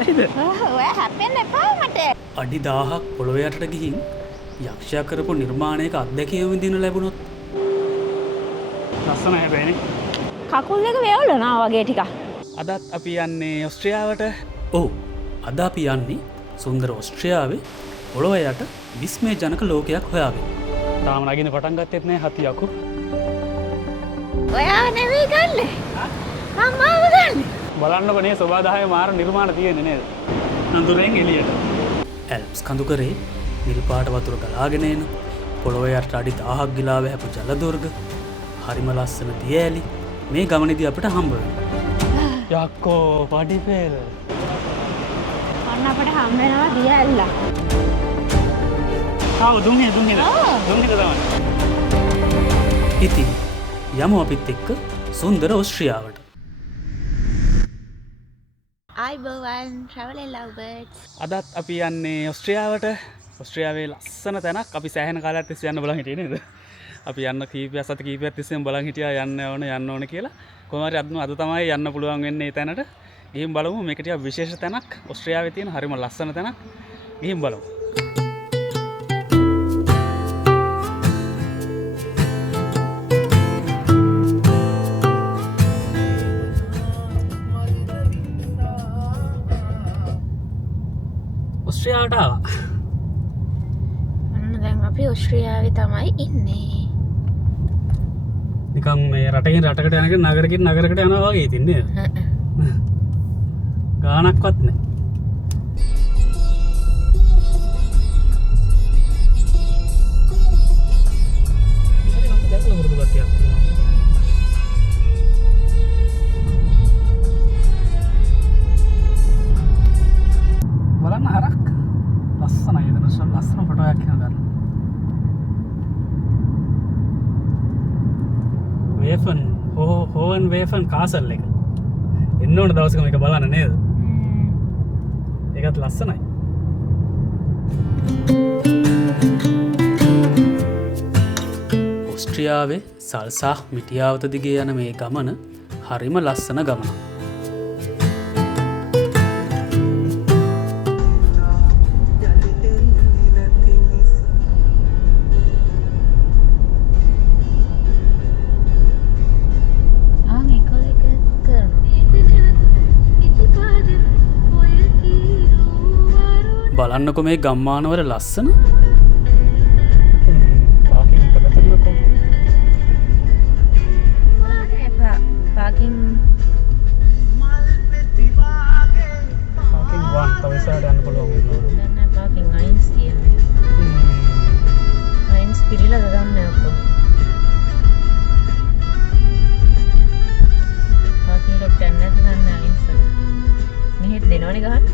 බෑයිද? ඔය හැපෙන්න එපා මට. අඩි 1000ක් පොළොවේ යටට ගිහින් යක්ෂයා කරපු නිර්මාණයක අත්දැකීම විඳින්න ලැබුණොත් ලස්සන හැබැයිනේ. කකුල් දෙක වේවුලනවා වගේ ටිකක්. අදත් අපි යන්නේ ඔස්ට්‍රියාවට. ඔව්. අද අපි යන්නේ සුන්දර ඔස්ට්‍රියාවේ පොළොව යට විස්මයජනක ලෝකයක් හොයාගෙන. තාම නගින්න පටන් ගත්තෙත් නෑ හති යකු. ඔයා නෙවෙයි ගන්නෙ. අම්මාව ගන්නෙ. බලන්නකො නේ සෝබාදාහයේ මාර නිර්මාණ තියෙන්නේ නේද? අඳුරෙන් එළියට. ඇල්ප්ස් කඳු කරේ නිල් පාට වතුර ගලාගෙන එන පොළොව යට අඩි 1000ක් ගිලා වැහපු ජල දුර්ග හරිම ලස්සන දියඇලි මේ ගමනේදී අපිට හම්බ වෙනවා. යක්කෝ පඩිපෙළ. අන්න අපිට හම්බ වෙනවා දියඇල්ල. දුන්නේ තමයි. ඉතින් යමු අපිත් එක්ක සුන්දර ඔස්ට්‍රියාවට. අයිබෝවන් travel lovebirds. අදත් අපි යන්නේ ඔස්ට්‍රියාවට. ඔස්ට්‍රියාවේ ලස්සන තැනක් අපි සෑහෙන කාලයක් තිස්සේ යන්න බලන් හිටියේ නේද? අපි යන්න කීපයක් සත කීපයක් තිස්සෙම බලන් හිටියා යන්න ඕන කියලා. කොහොම හරි අද තමයි යන්න පුළුවන් වෙන්නේ ඒ තැනට. ගිහින් බලමු මේක ටිකක් විශේෂ තැනක්. ඔස්ට්‍රියාවේ තියෙන හරිම ලස්සන තැනක්. ගිහින් බලමු. ඔස්ට්‍රියාවට ආවා. අන්න දැන් අපි ඔස්ට්‍රියාවේ තමයි ඉන්නේ. නිකන් මේ රටකින් රටකට යනකම් නගරකින් නගරකට යනවා වගේ ඉතින්නේ. ගානක්වත් නැහැ. බලන්න හරක් ලස්සනයි එතන ලස්සන ෆොටෝ එකක් ගන්න. වේෆන් හෝවන් වේෆන් කාසල් එක. එන්න ඕන දවසක මේක බලන්න නේද? ඒකත් ලස්සනයි. ඔස්ට්‍රියාවේ සල්සා මිටියාවත දිගේ යන මේ ගමන හරිම ලස්සන ගමනක්. බලන්නකො මේ ගම්මානවල ලස්සන දෙනවනේ ගහන්න.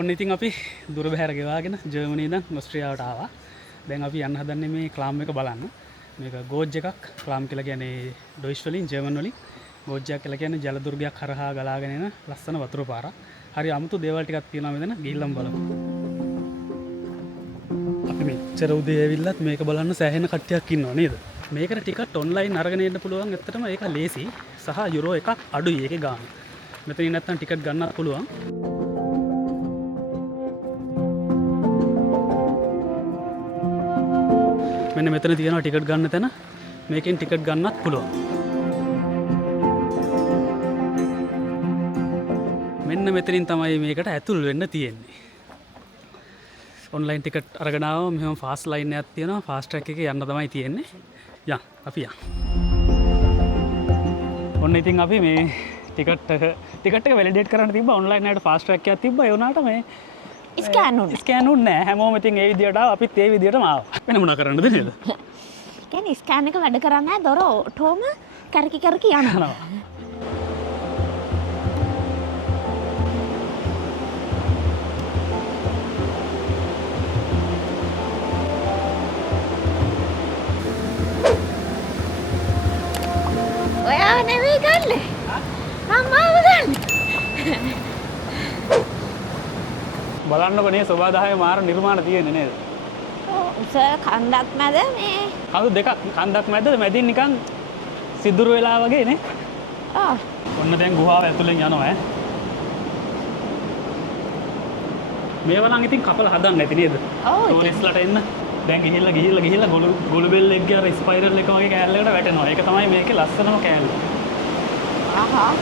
ඔන්න ඉතින් අපි දුර බැහැර ගෙවාගෙන ජර්මනිය ඉඳන් ඔස්ට්‍රියාවට ආවා. දැන් අපි යන්න හදන්නේ මේ ක්ලාම් එක බලන්න. මේක ගෝජ් එකක්. ක්ලාම් කියලා කියන්නේ ඩොයිච් වලින් ජර්මන් වලින් ගෝජ් එකක් කියලා කියන්නේ ජල දුර්ගයක් හරහා ගලාගෙන එන ලස්සන වතුර පාරක්. හරි අමුතු දේවල් ටිකක් තියෙනවා මෙතන. ගිහිල්ලාම බලමු. අපි මෙච්චර උදේ ඇවිල්ලත් මේක බලන්න සෑහෙන කට්ටියක් ඉන්නවා නේද? මේකට ටිකට් ඔන්ලයින් අරගෙන එන්න පුළුවන්. ඇත්තටම ඒක ලේසි සහ යුරෝ එකක් අඩුයි ඒකේ ගාන. මෙතනින් නැත්තම් ටිකට් ගන්නත් පුළුවන්. මෙන්න මෙතන තියෙනවා ටිකට් ගන්න තැන. මේකෙන් ටිකට් ගන්නත් පුළුවන්. මෙන්න මෙතනින් තමයි මේකට ඇතුල් වෙන්න තියෙන්නේ. ඔන්ලයින් ටිකට් අරගෙන ආවම මෙහෙම ෆාස්ට් ලයින් එකක් තියෙනවා. ෆාස්ට් ට්‍රැක් එකේ යන්න තමයි තියෙන්නේ. යන් අපි යන්. ඔන්න ඉතින් අපි මේ ටිකට් එක වැලිඩේට් කරන්න තිබ්බා. ඔන්ලයින් එකට ෆාස්ට් ට්‍රැක් එකක් තිබ්බා. ඒ වුණාට මේ ස්කෑන් උන්නේ නැහැ. හැමෝම ඉතින් ඒ විදියට ආවා. අපිත් ඒ විදියටම ආවා. වෙන මොනා කරන්නද නේද? කියන්නේ ස්කෑන් එක වැඩ කරන්නේ නැහැ. දොර ඔටෝම කරකි යනවා. ඔයා නෙවෙයි ගන්නෙ. අම්මාව ගන්නෙ. බලන්නකො නේ සෝබාදාහයේ මාර නිර්මාණ තියෙන්නේ නේද? ඔව් කන්දක් මැද මේ කඳු දෙකක් කන්දක් මැද මැදින් නිකන් සිදුරු වෙලා වගේ නේ. ආ ඔන්න දැන් ගුහාව ඇතුලෙන් යනවා ඈ. මේවා නම් ඉතින් කපලා හදන්න නැති නේද? ඔව් ටෝරිස්ට්ලට එන්න. දැන් ගිහිල්ලා ගොළු බෙල් එක ගියාර ස්පයිරල් එක වගේ කෑල්ලකට වැටෙනවා. ඒක තමයි මේකේ ලස්සනම කෑල්ල. ආහා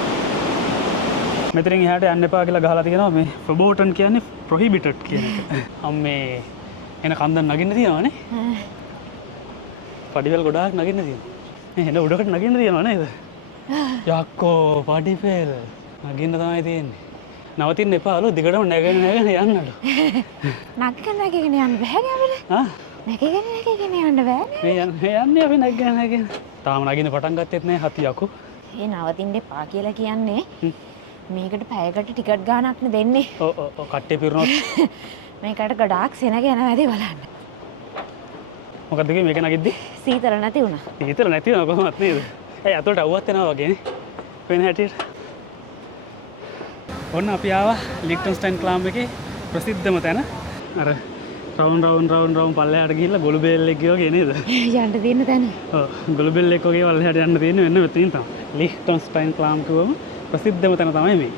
මෙතනින් එහාට යන්න එපා කියලා ගහලා තියෙනවා මේ ප්‍රොබෝටන් කියන්නේ ප්‍රොහිබිටඩ් කියන එක. අම්මේ එන කන්දක් නගින්න තියෙනවානේ. පඩිවල් ගොඩාක් නගින්න තියෙනවා. එන උඩකට නගින්න තියෙනවා නේද? යක්කෝ පඩිපෙල් නගින්න තමයි තියෙන්නේ. නවතින්න එපාලු දිගටම නැගෙන යන්නලු. නැගගෙන යන්න බෑ අපිට. ආ නැගගෙන යන්න බෑනේ. මේ යන්නේ අපි නැගෙන. තාම නගින්න පටන් ගත්තෙත් නෑ හති යකෝ. ඒ නවතින්න එපා කියලා කියන්නේ මේකට පැයකට ටිකට් ගාණක්නේ දෙන්නේ. ඔව් කට්ටිය පිරුණොත් මේකට ගොඩාක් සෙනග යනවා ඇති බලන්න. මොකද්ද කිව්වේ මේක නගිද්දි? සීතල නැති වුණා. සීතල නැති වෙනව කොහොමත් නේද? ඇයි අතට අවුවත් වෙනවා වගේනේ. වෙන හැටියට. ඔන්න අපි ආවා ලික්ටන්ස්ටයින් ක්ලාම් එකේ ප්‍රසිද්ධම තැන. අර රවුන්ඩ් පල්ලෙහාට ගිහිල්ලා ගොළු බෙල් එක වගේ නේද? යන්න තියෙන තැන. ඔව් ගොළු බෙල් එක වගේ පල්ලෙහාට යන්න තියෙන්නේ වෙන මෙතනින් තමයි. ලික්ටන්ස්ටයින් ක්ලාම් කිව්වම ප්‍රසිද්ධම තැන තමයි මේ.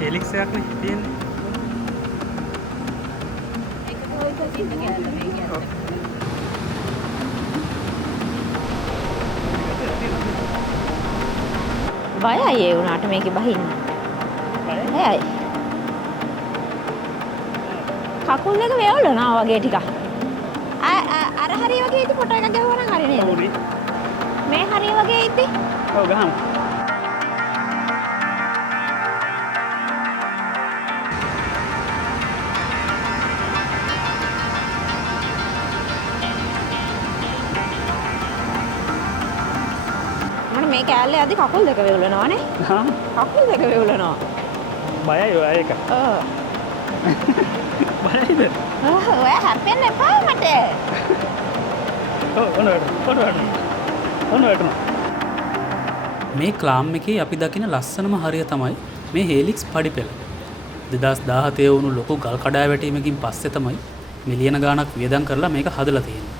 හෙලික්ස් එකක් නේ තියෙන්නේ. බයයි ඒ වුණාට මේකේ බහින්න. බයයි. කකුල් එක වේවුලනවා වගේ ටිකක්. අර හරිය වගේ ඉති ෆොටෝ එකක් ගහුවා නම් හරිය නේද? මේ හරිය වගේ ඉති. ඔව් ගහමු. මේ කෑල්ලේ අද කකුල් දෙක වේවුලනවානේ. හා කකුල් දෙක වේවුලනවා. බයයි ඔය ඒක. ඔව්. බයයිද? ඔය හැපෙන්න එපා මට. ඔන්න මේ ක්ලාම් එකේ අපි දකින ලස්සනම හරිය තමයි මේ හේලික්ස් පඩිපෙළ. 2017 වුණු ලොකු ගල් කඩාවැටීමකින් පස්සේ තමයි මිලියන ගාණක් වියදම් කරලා මේක හදලා තියෙන්නේ.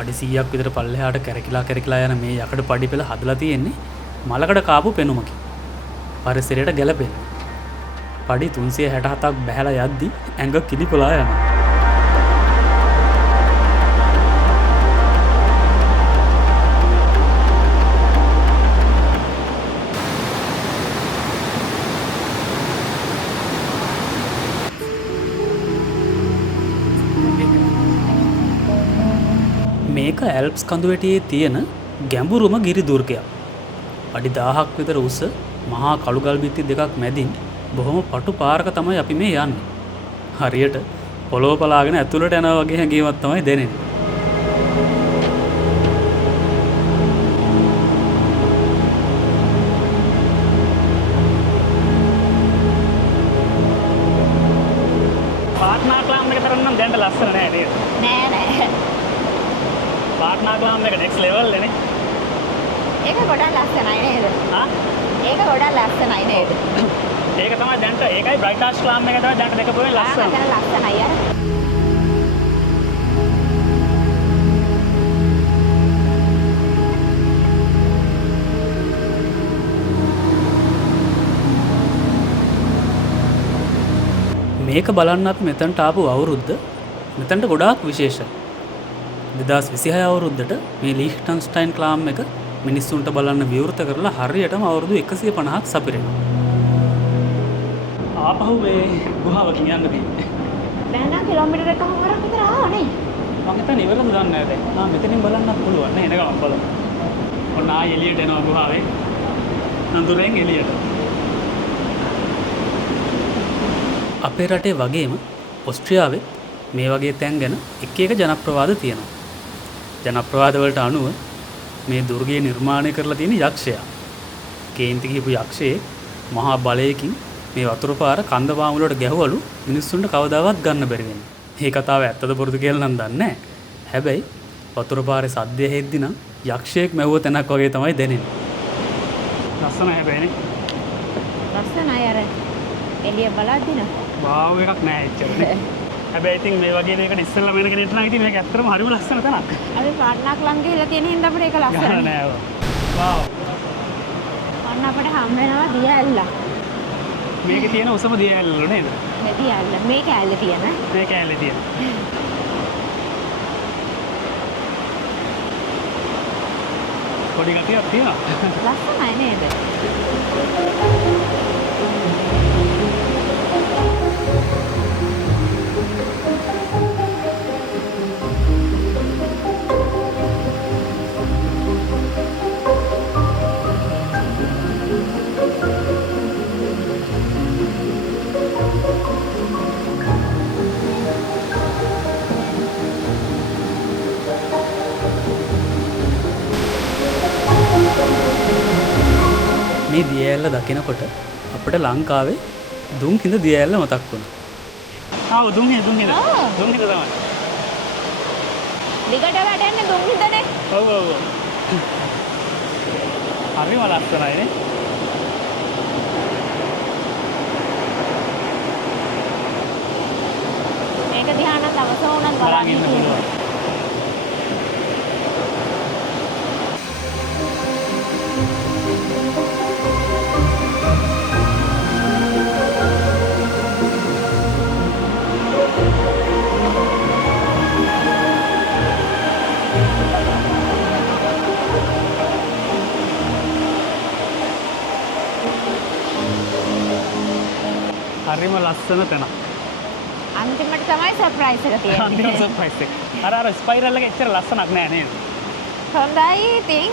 අඩි 100ක් විතර පල්ලෙහාට කැරකිලා යන මේ යකඩ පඩිපෙළ හදලා තියෙන්නේ මලකඩ කාපු පෙනුමකින්. පරිසරයට ගැලපෙන. පඩි 367ක් බැහැලා යද්දි ඇඟ කිලිපලා යනවා. මේක ඇල්ප්ස් කඳුවැටියේ තියෙන ගැඹුරුම ගිරි දුර්ගයක්. අඩි 1000ක් විතර උස මහා කළුගල් බිත්ති දෙකක් මැදින් බොහොම පටු පාරක තමයි අපි මේ යන්නේ. හරියට පොළොව පලාගෙන ඇතුළට යනවා වගේ හැඟීමක් තමයි දැනෙන්නේ. පාට්නා ක්ලාම් එක තරම් නම් දැනට ලස්සන නෑ නේද? නෑ. පාට්නා ක්ලාම් එක නෙක්ස්ට් ලෙවල් නේ. ඒක ගොඩක් ලස්සනයි නේද? හා? ඒක ගොඩක් ලස්සනයි නේද? ඒක තමයි දැනට ඒකයි බ්‍රයිට්හාස් ක්ලාම් එක තමයි දැනට දෙක පොරේ ලස්සන. මෙතන ලස්සනයි අර. මේක බලන්න අපි මෙතනට ආපු අවුරුද්ද මෙතනට ගොඩාක් විශේෂයි. 2026 අවුරුද්දට මේ ලික්ටන්ස්ටයින් ක්ලාම් එක මිනිස්සුන්ට බලන්න විවෘත කරලා හරියටම අවුරුදු 150ක් සපිරෙනවා. ආපහු මේ ගුහාවකින් යන්න තියෙන්නේ. දැන් නම් කිලෝමීටර් එකමාරක් විතර ආවනේ. මම හිතන්නේ ඉවරද දන්නේ නැහැ දැන්. මෙතනින් බලන්නත් පුළුවන් නේ. එන ගමන් බලමු. ඔන්න ආයෙ එළියට එනවා ගුහාවේ. නඳුරෙන් එළියට. අපේ රටේ වගේම ඔස්ට්‍රියාවේ මේ වගේ තැන් ගැන එක ජනප්‍රවාද තියෙනවා. ජනප්‍රවාද වලට අනුව මේ දුර්ගය නිර්මාණය කරලා තියෙන යක්ෂයා. කේන්ති කියපු යක්ෂයෙක් මහා බලයකින් මේ වතුර පාර කන්ද පාමුල වලට ගැහුවලු මිනිස්සුන්ට කවදාවත් ගන්න බැරි වෙන්නේ. මේ කතාව ඇත්තද බොරුද කියලා නම් දන්නේ නැහැ. හැබැයි වතුර පාරේ සද්දය හෙද්දි නම් යක්ෂයෙක් මැවුව තැනක් වගේ තමයි දැනෙන්නේ. ලස්සනයි හැබැයිනේ. ලස්සනයි අර එළිය බලද්දි න. වාව් එකක් නෑ එච්චරනේ. හැබැයි ඉතින් මේ වගේ දෙයකට ඉස්සෙල්ලා වෙන කෙනෙක් නම් ඉතින් මේක ඇත්තටම හරිම ලස්සන තැනක්. අපි පාට්නාක් ලං ගිහලා තියෙන හින්දා අපිට ඒක ලස්සනයි. ගහලා නෑ ඔය. වාව්. අන්න අපිට හම් වෙනවා දිය ඇල්ල. මේකේ තියෙන උසම දිය ඇල්ලලු නේද? මේ දිය ඇල්ල. මේක ඇල්ල තියෙන. මේක ඇල්ලේ තියෙන. පොඩි ගතියක් තියෙනවා. ලස්සනයි නේද? මේ දිය ඇල්ල දකිනකොට අපිට ලංකාවේ දුම්හිඳ දිය ඇල්ල මතක් වුණා. ආ දුම්හිඳ තමයි. දිගට වැඩන්නේ දුම්හිඳනේ. ඔව්. හරිම ලස්සනයි නේ. මේක දිහා නම් දවස වුණත් බලන්න ඉන්න පුළුවන්. හරිම ලස්සන තැන. අන්තිමට තමයි සර්ප්‍රයිස් එක තියෙන්නේ. අන්තිම සර්ප්‍රයිස් එක. අර ස්පයිරල් එක එච්චර ලස්සනක් නෑ නේද? හොඳයි ඉතින්.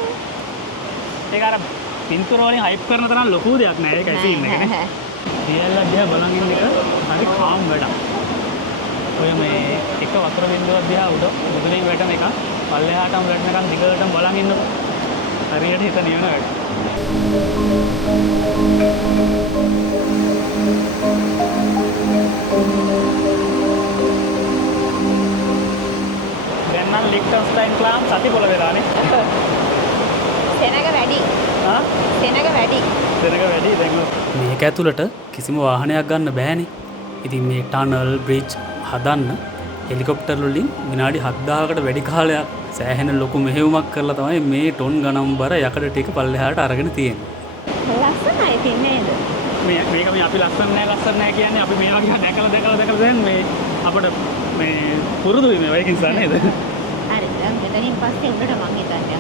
ඒක අර පින්තූර වලින් හයිප් කරන තරම් ලොකු දෙයක් නෑ. ඒකයි සීන් එක නේ. දියල්ල දිහා බලන් ඉන්න එක හරි කාම් වැඩක්. ඔය මේ එක වතුර බින්දුවක් දිහා උඩ මුදුනින් වැටෙන එක පල්ලෙහාටම වැටෙනකන් දිගටම බලන් ඉන්නකොට හරියට හිත නිවන වැඩ. දැන් නම් ලික්ටන්ස්ටයින් ක්ලාම් සති පොළ වෙලානේ. සෙනග වැඩි. සෙනග වැඩි. සෙනග වැඩි දැන් මේක ඇතුළට කිසිම වාහනයක් ගන්න බෑනේ. ඉතින් මේ ටනල් බ්‍රිජ් හදන්න හෙලිකොප්ටර් වලින් විනාඩි 7000කට වැඩි කාලයක් සෑහෙන ලොකු මෙහෙයුමක් කරලා තමයි මේ ටොන් ගණන් බර යකඩ ටික පල්ලෙහාට අරගෙන තියෙන්නේ. ලස්සනයි ඉතින් නේද? මේක මේ අපි ලස්සන නෑ කියන්නේ අපි මේ වගේ දැකලා දැන් මේ අපිට මේ පුරුදුයි මේ වගේ නිසා නේද? හරි දැන් මෙතනින් පස්සේ උඩට මං හිතන්නේ.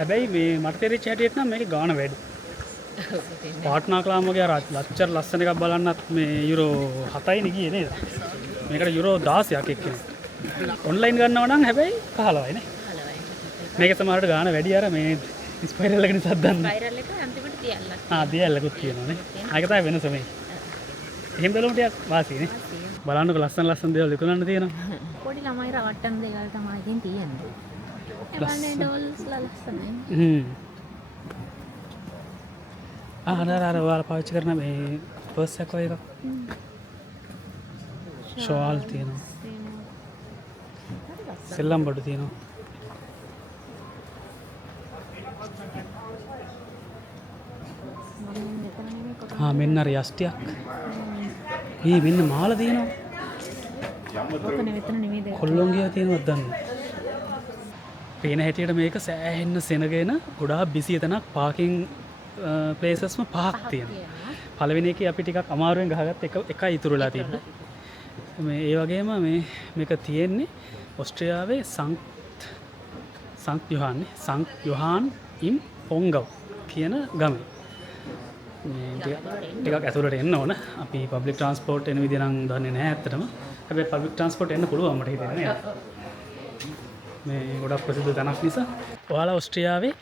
හැබැයි මේ මට තේරිච්ච හැටියට නම් මේකේ ගාණ වැඩි. පාට්නා ක්ලාම් වගේ අර ලච්චර ලස්සන එකක් බලන්නත් මේ යුරෝ 7යිනේ ගියේ නේද? මේකට යුරෝ 16ක් එක්කෙනෙක්. ඔන්ලයින් ගන්නවා නම් හැබැයි 15යි නේ. මේක සමහරට ගාණ වැඩි අර මේ ස්පයිරල් එක නිසා දන්න. ස්පයිරල් එක අන්තිමට තියල්ලා. දියල්ලකුත් තියෙනවානේ. ආයක තමයි වෙනස මේ. එහෙම බලමු ටිකක් වාසිනේ. බලන්නකො ලස්සන දේවල් විකුණන්න තියෙනවා. පොඩි ළමයි රවට්ටන දේවල් තමයි ඉතින් තියෙන්නේ. එවන්නේ ඩෝල්ස්ලා ලස්සනයි. අර ඔයාලා පාවිච්චි කරන මේ පර්ස් එක වගේ එකක්. ෂෝල් තියෙනවා. සෙල්ලම් බඩු තියෙනවා. මෙන්න අර යස්ටියක්. මෙන්න මාල තියෙනවා. කොල්ලොන්ගිය තියෙනවද දන්නේ? පේන හැටියට මේක සෑහෙන්න සෙනගෙන ගොඩාක් බිසි තැනක් පාකින් ප්ලේසස්ම පහක් තියෙනවා. පළවෙනි එකේ අපි ටිකක් අමාරුවෙන් ගහගත්ත එකයි ඉතුරු වෙලා තිබ්බේ. මේ ඒ වගේම මේක තියෙන්නේ ඕස්ට්‍රේලියාවේ සංක් යොහාන් ඉම් පොංගව් කියන ගමේ. ටිකක් ඇතුළට එන්න ඕන. අපි පබ්ලික් ට්‍රාන්ස්පෝර්ට් එන විදිහ නම් දන්නේ නැහැ ඇත්තටම. හැබැයි පබ්ලික් ට්‍රාන්ස්පෝර්ට් එන්න පුළුවන් මට හිතෙන්නේ. මේ ගොඩක් ප්‍රසිද්ධ තැනක් නිසා. ඔයාලා ඔස්ට්‍රියාවේ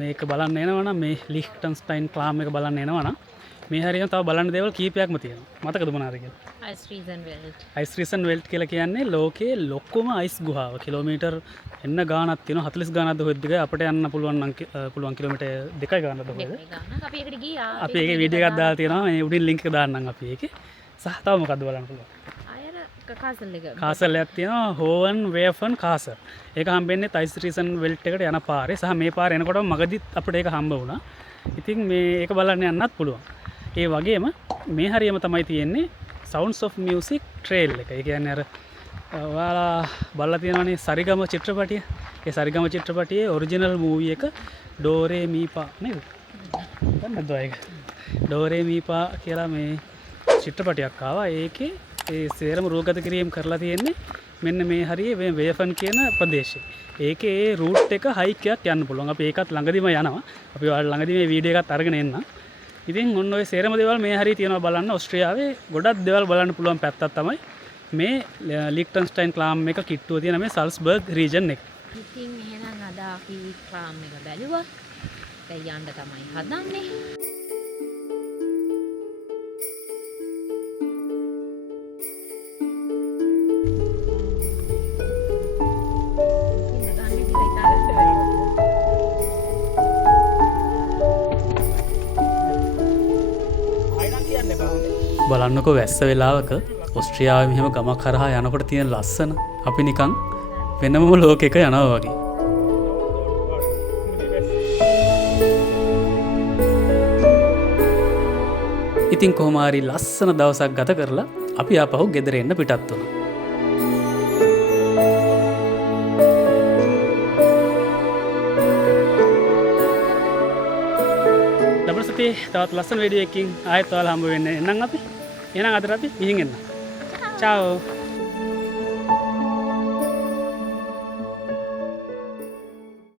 මේක බලන්න එනවනම් මේ ලික්ටන්ස්ටයින් ක්ලාම් එක බලන්න එනවනම් මේ හරියම තව බලන්න දේවල් කීපයක්ම තියෙනවා. මතකද මොනවාද කියලා? අයිස් රීසන් වෙල්ට් කියලා කියන්නේ ලෝකයේ ලොකුම අයිස් ගුහාව. කිලෝමීටර් එන්න ගානක් තියෙනවා. 40 ගානක්ද හොයද්ද අපිට යන්න පුළුවන් කිලෝමීටර් 2 ගානක්ද හොයද? අපි ඒකට ගියා. අපි ඒකේ වීඩියෝ එකක් දාලා තියෙනවා. මේ උඩින් ලින්ක් එක දාන්නම් අපි ඒකේ. සහ තව මොකද්ද බලන්න පුළුවන්? කාසල් එක. කාසල් එකක් තියෙනවා හෝවන් වේෆන් කාසල්. ඒක හම්බෙන්නේ අයිස් රීසන් වෙල්ට් එකට යන පාරේ. සහ මේ පාරේ එනකොට මගදිත් අපිට ඒක හම්බ වුණා. ඉතින් මේ ඒක බලන්න යන්නත් පුළුවන්. ඒ වගේම මේ හරියම තමයි තියෙන්නේ Sounds of Music trail එක. ඒ කියන්නේ අර ඔයාලා බලලා තියෙනවනේ සරිගම චිත්‍රපටිය. ඒ සරිගම චිත්‍රපටියේ ඔරිජිනල් මූවි එක ඩෝරේ මීපා නේද? දන්නවද ඒක? ඩෝරේ මීපා කියලා මේ චිත්‍රපටයක් ආවා. ඒකේ ඒ සේරම රූගත කිරීම කරලා තියෙන්නේ මෙන්න මේ හරියේ මේ වේෆන් කියන ප්‍රදේශයේ. ඒකේ ඒ රූට් එක හයික් එකක් යන්න පුළුවන්. අපි ඒකත් ළඟදිම යනවා. අපි ඔයාලා ළඟදී මේ වීඩියෝ එකත් අරගෙන එන්නම්. ඉතින් ඔන්න ඔය සේරම දේවල් මේ හරිය තියෙනවා බලන්න. ඕස්ට්‍රේලියාවේ ගොඩක් දේවල් බලන්න පුළුවන් පැත්තක් තමයි මේ ලික්ටන්ස්ටයින් ක්ලාම් එක කිට්ටුව තියෙන මේ සල්ස්බර්ග් රීජන් එක. ඉතින් එහෙනම් අද අපි ක්ලාම් එක බැලුවා. දැන් යන්න තමයි හදන්නේ. බලන්නකො වැස්ස වෙලාවක ඔස්ට්‍රියාවේ මෙහෙම ගමක් හරහා යනකොට තියෙන ලස්සන අපි නිකන් වෙනම ලෝකෙක යනවා වගේ. ඉතින් කොහොම හරි ලස්සන දවසක් ගත කරලා අපි ආපහු ගෙදර එන්න පිටත් වුණා. තවත් ලස්සන වීඩියෝ එකකින් ආයෙත් ඔයාලා හම්බ වෙන්න එන්නම් අපි. එහෙනම් අදට අපි ගිහින් එන්න. චාෝ.